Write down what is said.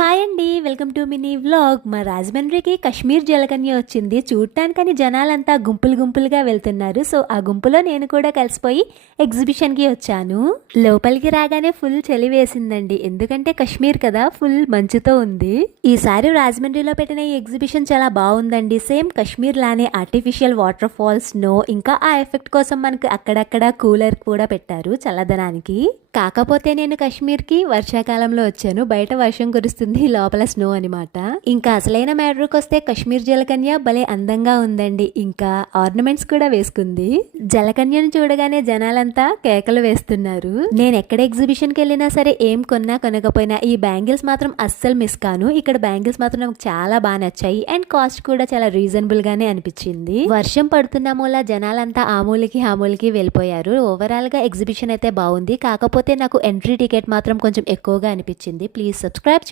Hi అండి. Welcome to mini vlog. మా రాజమండ్రికి కాశ్మీర్ జలకన్య వచ్చింది. చూడటానికని జనాలంతా గుంపులు గుంపులుగా వెళ్తున్నారు. సో ఆ గుంపులో నేను కూడా కలిసిపోయి ఎగ్జిబిషన్కి వచ్చాను. లోపలికి రాగానే ఫుల్ చలి వేసిందండి. ఎందుకంటే కాశ్మీర్ కదా, ఫుల్ మంచుతో ఉంది. ఈసారి రాజమండ్రిలో పెట్టిన ఈ ఎగ్జిబిషన్ చాలా బాగుందండి. సేమ్ కాశ్మీర్ లానే ఆర్టిఫిషియల్ వాటర్ ఫాల్స్, స్నో, ఇంకా ఆ ఎఫెక్ట్ కోసం మనకు అక్కడక్కడ కూలర్ కూడా పెట్టారు చల్లదనానికి. కాకపోతే నేను కాశ్మీర్కి వర్షాకాలంలో వచ్చాను. బయట వర్షం కురుస్తుంది, లోపల స్నో అనమాట. ఇంకా అసలైన మ్యాటర్కి వస్తే కాశ్మీర్ జలకన్య భలే అందంగా ఉందండి. ఇంకా ఆర్నమెంట్స్ కూడా వేసుకుంది. జలకన్యను చూడగానే జనాలంతా కేకలు వేస్తున్నారు. నేను ఎక్కడ ఎగ్జిబిషన్కి వెళ్ళినా సరే ఏం కొన్నా కొనకపోయినా ఈ బ్యాంగిల్స్ మాత్రం అస్సలు మిస్ కాను. ఇక్కడ బ్యాంగిల్స్ మాత్రం నాకు చాలా బాగా నచ్చాయి. అండ్ కాస్ట్ కూడా చాలా రీజనబుల్ గానే అనిపించింది. వర్షం పడుతున్న మూల జనాలంతా ఆ మూలకి వెళ్ళిపోయారు. ఓవరాల్ గా ఎగ్జిబిషన్ అయితే బాగుంది. కాకపోతే నాకు ఎంట్రీ టికెట్ మాత్రం కొంచెం ఎక్కువగా అనిపించింది. Please subscribe